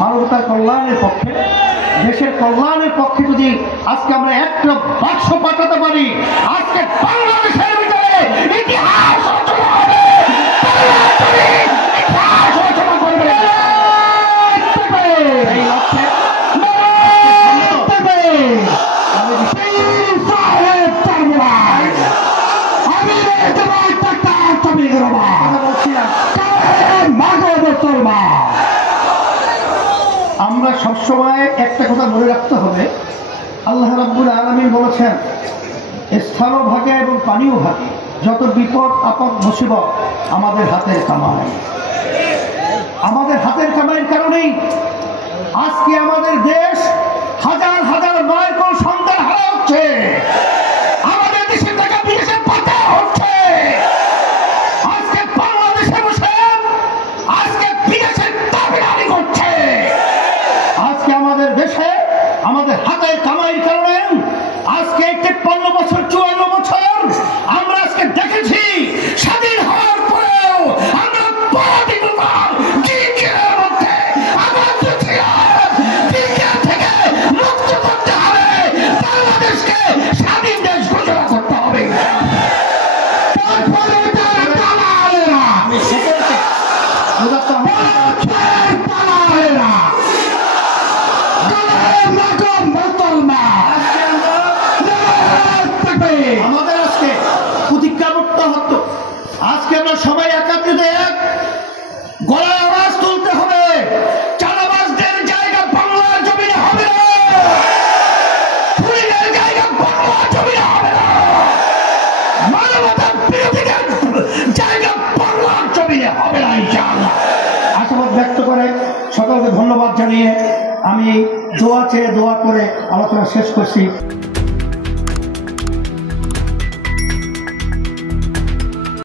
মানবতার কল্যাণের পক্ষে, দেশের কল্যাণের পক্ষে যদি আজকে আমরা একটা বাক্স পাঠাতে পারি, আজকে বাংলাদেশের ভিতরে ইতিহাস রচনা হবে, ইতিহাস রচনা করবে। এই লক্ষ্যে আমরা সবসময় একটা কথা মনে রাখতে হবে, আল্লাহ রাব্বুল আলামিন বলেছেন স্থল ভাগে এবং পানিও ভাগে, যত বিপদ আপদ মুসিবত আমাদের হাতের কামাই। আমাদের হাতের কামাইয়ের কারণেই আজকে আমাদের দেশ হাজার হাজার নয়কল সন্তান হারা হচ্ছে, আমাদের দেশের টাকা বিদেশে পাচার হচ্ছে। আজকে বাংলাদেশে বসে আজকে বিদেশের দাবিদারি করছে। আজকে আমাদের দেশে আমাদের হাতের কামাইয়ের কারণে আজকে 53 বছর 54 বছর আমরা আজকে দেখেছি, স্বাধীন হওয়ার পরেও আমরা পরাধীনতার দিকের মধ্যে আবদ্ধ ছিলাম। দিকের থেকে মুক্ত করতে হবে, বাংলাদেশকে স্বাধীন দেশ ঘোষণা করতে হবে। তারপরে তারা দালালেরা, আমি সেটাকে বোঝাতে হবে, আমাদের আজকে প্রতিজ্ঞা করতে হতো, আজকে আমরা সবাই একাত্রিত এক গলায় আওয়াজ তুলতে হবে, চাঁদাবাজদের জায়গা বাংলার জমিনে হবে না, খুনিদের জায়গা বাংলার জমিনে হবে না, মানবতার বিরোধীদের জায়গা বাংলার জমিনে হবে না ইনশাআল্লাহ। আশাবাদ ব্যক্ত করে সকলকে ধন্যবাদ জানিয়ে আমি দোয়া চেয়ে দোয়া করে আলোচনা শেষ করছি।